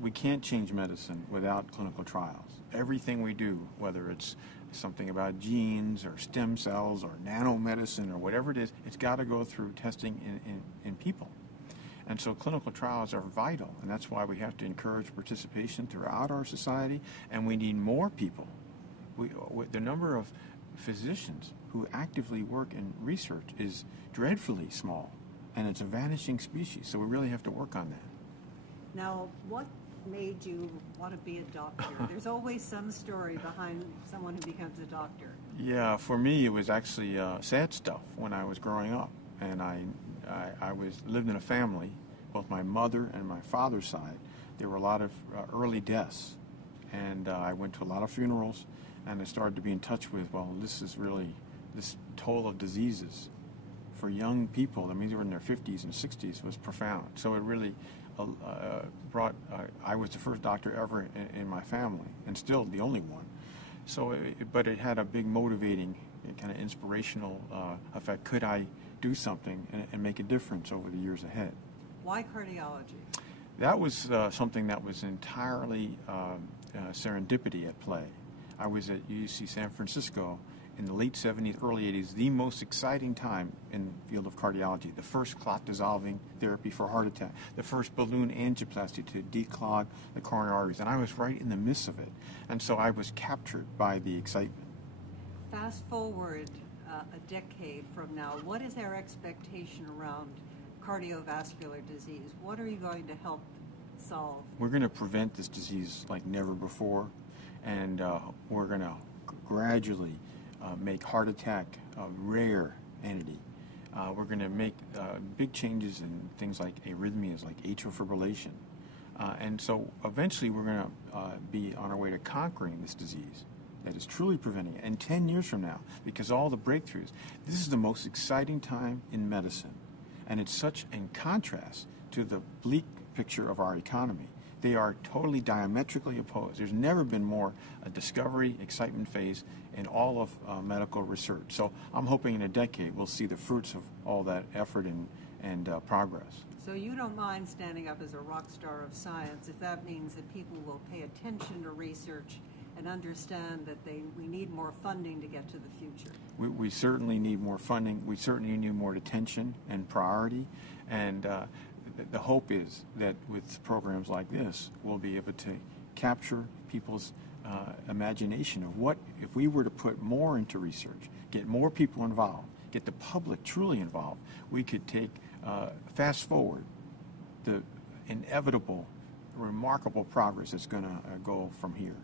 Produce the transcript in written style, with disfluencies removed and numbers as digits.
we can't change medicine without clinical trials. Everything we do, whether it's something about genes or stem cells or nanomedicine or whatever it is, it's got to go through testing in people. And so clinical trials are vital, and that's why we have to encourage participation throughout our society, and we need more people. The number of physicians who actively work in research is dreadfully small, and it's a vanishing species, so we really have to work on that. Now, what made you want to be a doctor? There's always some story behind someone who becomes a doctor. Yeah, for me it was actually sad stuff when I was growing up, and I lived in a family, both my mother and my father's side. There were a lot of early deaths, and I went to a lot of funerals, and I started to be in touch with, well, this toll of diseases for young people, I mean, they were in their 50s and 60s, was profound. So it really brought, I was the first doctor ever in my family, and still the only one. So, but it had a big motivating, kind of inspirational effect. Could I do something and make a difference over the years ahead? Why cardiology? That was something that was entirely serendipity at play. I was at UC San Francisco in the late 70s, early 80s, the most exciting time in the field of cardiology. The first clot-dissolving therapy for heart attack, the first balloon angioplasty to declog the coronary arteries, and I was right in the midst of it. And so I was captured by the excitement. Fast forward a decade from now, what is our expectation around cardiovascular disease? What are you going to help solve? We're going to prevent this disease like never before, and we're going to gradually make heart attack a rare entity. We're going to make big changes in things like arrhythmias, like atrial fibrillation. And so eventually we're going to be on our way to conquering this disease that is truly preventing it. And 10 years from now, because all the breakthroughs, this is the most exciting time in medicine. And it's such in contrast to the bleak picture of our economy. They are totally diametrically opposed. There's never been more a discovery, excitement phase in all of medical research. So I'm hoping in a decade we'll see the fruits of all that effort and progress. So you don't mind standing up as a rock star of science if that means that people will pay attention to research and understand that we need more funding to get to the future? We certainly need more funding. We certainly need more attention and priority. And the hope is that with programs like this, we'll be able to capture people's imagination of what, if we were to put more into research, get more people involved, get the public truly involved, we could take, fast forward the inevitable, remarkable progress that's going to go from here.